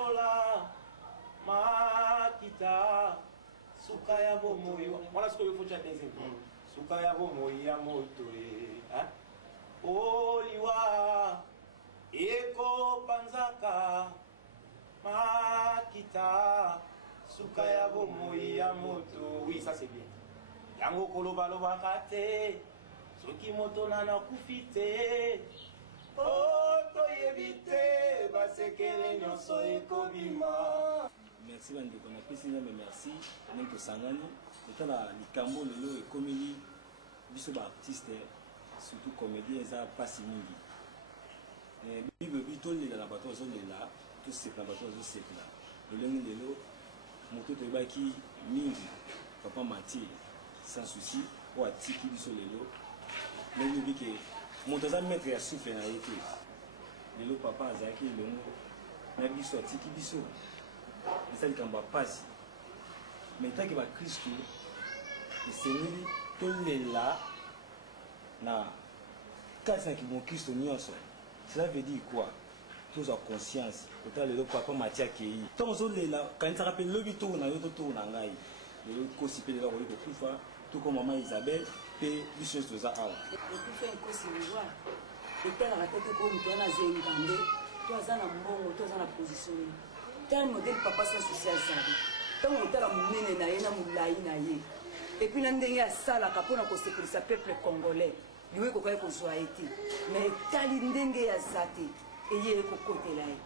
Hola, makita, sukaya bo moyo. Voilà ce que je faut chanter. Sukaya bo moyo moto Oliwa, eko panzaka, makita, sukaya bo moyo moto. Oui, ça c'est bien. Yango koloba loba kate, soki moto nana kufite. Merci bandeko na pesi na merci nento sangani etala likambo lelo ekomeli biso ba artiste surtout comédien eza pasi mingi bibe bitolela na bato ozolela to sepla bato ozosepla lolenge lelo moto toyebaki mingi papa Mathieu sans souci o atiki biso lelo lelo bike moto aza maître ya souffle na ye te lelo papa azalaki elongo na biso atiki biso eza likambo ya pasi me ntanke bakristu esengeli tolela na kati na kimokristo nyonso. Cela veut dire quoi? Tozwa conscience kotala lelo papa Mathieu akei ntango ozolela kanisaka mpe lobi toko na yo to toko na ngai lelo kosi mpe lelo akoki kokufa toko mama Isabelle mpe biso nyonso toza awa okufa enkosi liwa etalaka te te ko moto wana aza engambe to aza na mbongo to aza na position tel modele papa sans souci azali ntango otala monene na ye na molai na ye epuis na ndenge asalaka mpona kosepelisa peuple congolais liwe ekokai kozwa ye te mais etali ndenge aza te eye ekokotela ye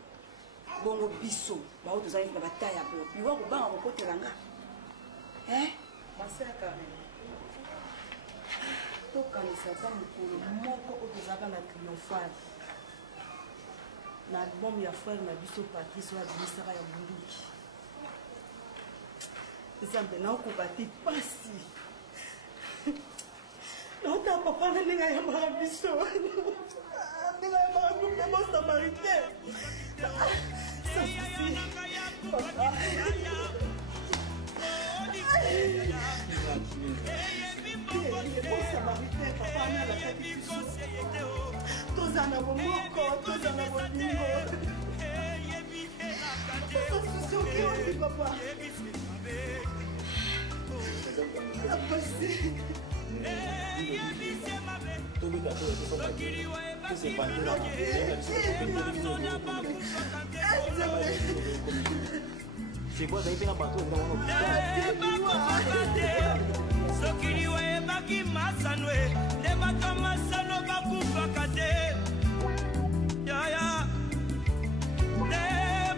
bongo biso bao tozali na bataya po liwa kobanga kokotela nga masaka tokanisa ata mokolo moko oyo tozalaka na triomphale na album ya frère na biso Patrice oyo abimisaka ya monduki eza mpe naokoka te pasi naota papa na ndenge ayambaka biso ndenge ayambaka mpe mo samaritain sasusi papa samaritain papa ana alakaki biso tozana bomoko tozana bolingo sasusi okeoli papa apasi c'est quoi d'ailleurs un bateau sokili wayebaki masanwe nde bato masano bakufaka te yaya nde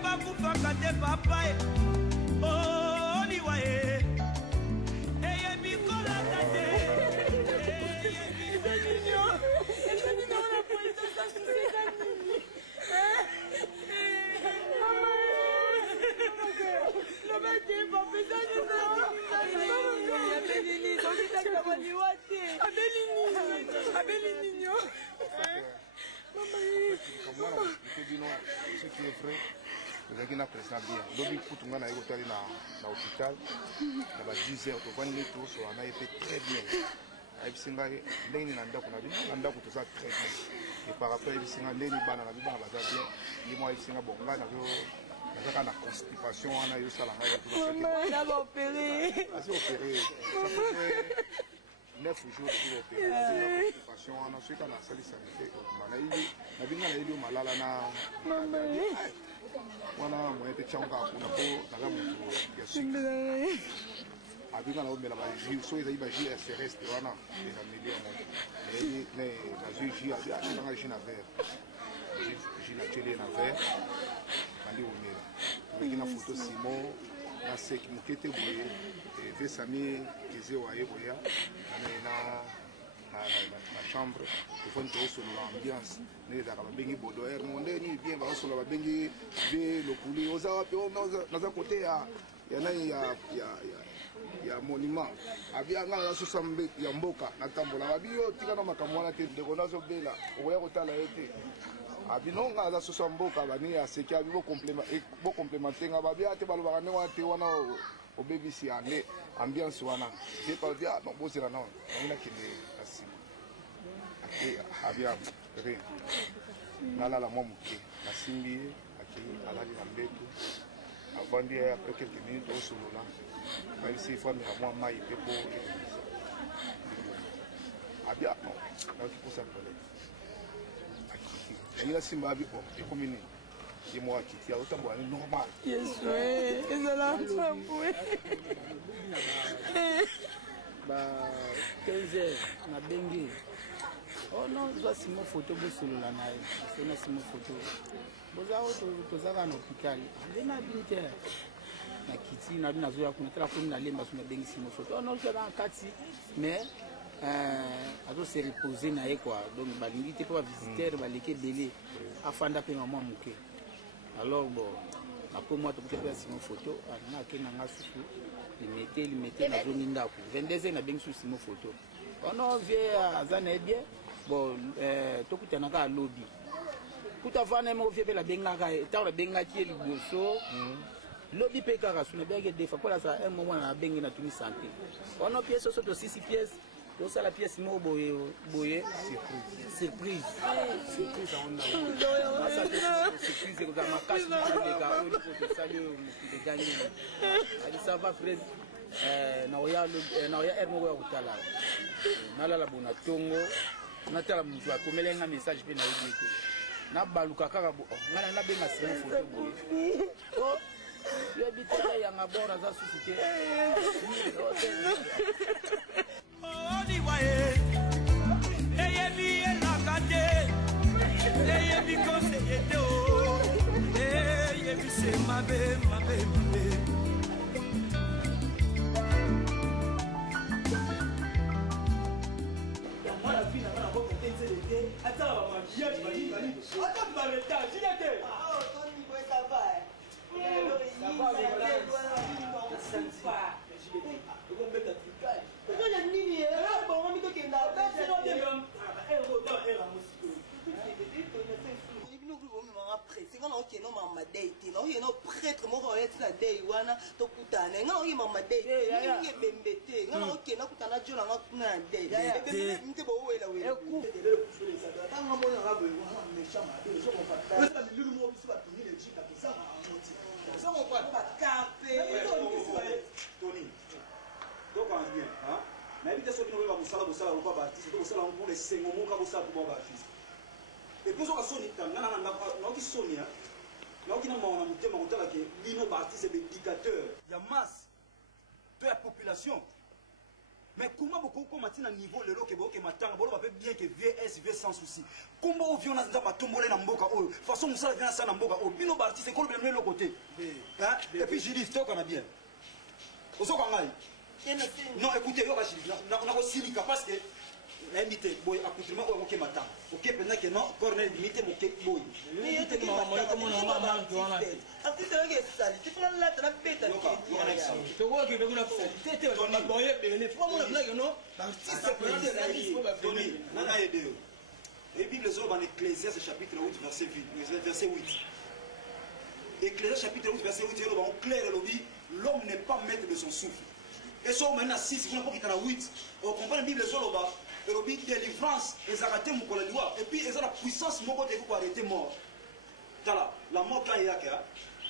bakufaka te papa oliwa ye eyebi kolata te ce qui est vrai, vous avez un président bien. L'objet pour tout le monde à l'hôpital, il y a 10 heures, on a été très bien. Et par rapport à la constipation, on a eu ça. On a opéré. 9 jours pour opérer. La constipation, on a suite à la salle sanitaire. On a eu malala na. On a été changa pour la avec un homme là-bas, so ils avaient joué SRS de wana les amis mais la juge a dit na verre j'ai na télé na verre bandi omela avec une photo Simon na seki mukete boye vesami keze waye boya na chambre il faut que sur l'ambiance ne da ba bengi bodo air monde ni bien ba sur la bengi be le coulis oza wapi na za côté ya monument abia nga susa ya mboka na tambola abio tika na makamwana te de konazo bela oya kotala ete abino nga za susa mboka bani ya seki abi bo complémenter nga babia te balobaka ne wana te wana au BBC ane ambiance wana je pas dire non bo sera non on a kende asi ake abia rien nala la momuke asimbi alali na mbetu avandi après quelques minutes osolola bayebisi fami ya mwa mai mpe po abia naoki posa tole akiti yayila simba abi bo ekomi nini ye moko akiti azotambola ni normal yesu ezala mpambu ba 15 heures nabengi oh non zwa simo photo bosolola na ye asona simo photo tozaka na hôpital nde nabi te na kiti nabi nazoya kuna tala komi nalemba so nabengi simo photo oh non tozaka na kati mais azose repose na ye quoi donc balingi te mpo bavisiteur baleki ebele afanda mpe mama moke alors bon nakomi mwa tokoki mpe ya simo photo alinga akenda nga susu limete nazongi ndako 22 heures nabengi susu simo photo ono vie aza na ye bien bon tokutanaka alobi kuta vana moko vie mpe nabengaka ntango nabengaki ye liboso lobi mpe kaka so nabengaki defa mpo naza un moment nabengi natuni santé ono pièce oso tosisi pièce tosala pièce moko boye surprise ekozala makasi mokoleka oyo lipo tosali oyo mokili eganye adi sava frère naoya aire moko ya kotala nalala bona ntongo natala motu akomela nga message mpe nayebi ete nabaluka kaka ngana nabenga simo foto boye yoyebi teka yanga bor aza susu te oniwa ye eyebi elaka te eyebi koseye te o eyebi se mabe prêtre moko oyeti na dei wana tokutana nga oyi mama dei ngi bembete nga okena kutana jona nga kuna na dei mte bo wela wela tanga mona nga boye wana mechama de so ko fata esa lilu mo biso batuni le jika bisa ma amoti so ko fata kape Tony donc en bien hein mais vite so bino ba musala ko ba artiste to musala ko le sengo mo ka busala ko ba artiste et puis so ka soni tanga na na ki sonia donc il y a un thème qui est artiste éducateur. Il y a masse de la population. Mais comment vous commencez à niveau le local que matin, vous avez bien que VSV sans souci. Comment vous venez à tomber dans Mboka de façon ça vient ça dans Mboka oh, bino artiste comme le même côté. Et puis j'ai dit stock on a bien. Au so non écoutez, yo on a aussi le parce que invité boy accoutrement au OK matin. OK pendant que non corner limité mon OK boy. Mais yo te ki maman comment on va manger. Artiste nga sali, tu prends la tana beta. To wo ke be kuna tete ba boye be ne fo mo na que non artiste peut la vie faut ba donner. Nana aide. Et Bible zo dans Ecclésiaste chapitre 8 verset 8. Ecclésiaste chapitre 8 verset 8 on clair le l'homme n'est pas maître de son souffle. Et ça maintenant 6 vous n'avez pas 8. On comprend la Bible zo là et le but délivrance ils arrêtent mon collègue et puis ils ont la puissance mon côté pour arrêter mort. Tala la mort quand il y a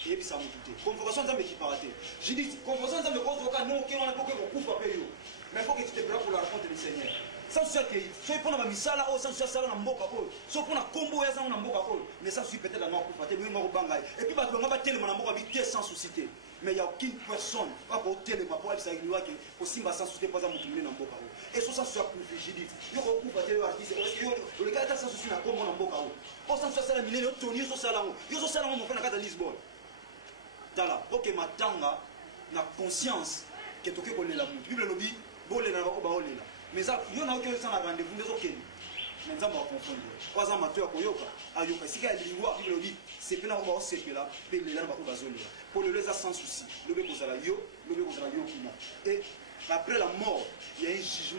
et puis ça me coûte. Convocation ça me qui paraît. J'ai dit convocation ça me convoque non qui on a pas que beaucoup pas payer. Mais faut que tu te prépares pour la rencontre du Seigneur. Sans ça que soit pour na misala au sans ça na mboka ko. Soit pour na combo ya na mboka ko. Mais ça suit peut-être la mort pour faire moi bangai. Et puis parce que on va tellement na mboka bi sans soucité. Mais il y a aucune personne pas pour tellement pour ça lui que au simba sans soucité pas à mutumine na mboka ko. Et ça soit pour j'ai dit. Yo ko pour faire artiste parce que le gars sans souci na combo na mboka ko. Au sans ça la milene Tony so sala ngo. Yo so sala ngo mo fana kata Lisbonne. Tala ok matanga na conscience que toke ko lela mutu. Bible lobi bolela ko ba olela. Mais ça yo na oké ça na rendez-vous ndezo keni. Mais nzamba va confondre. Kwa za mato ya koyoka ayoka sika liwa Bible lobi sepela ko ba sepela pe lela ba ko bazolela. Pour le les sans souci. Le be kozala yo kina. Et après la mort, il y a un jugement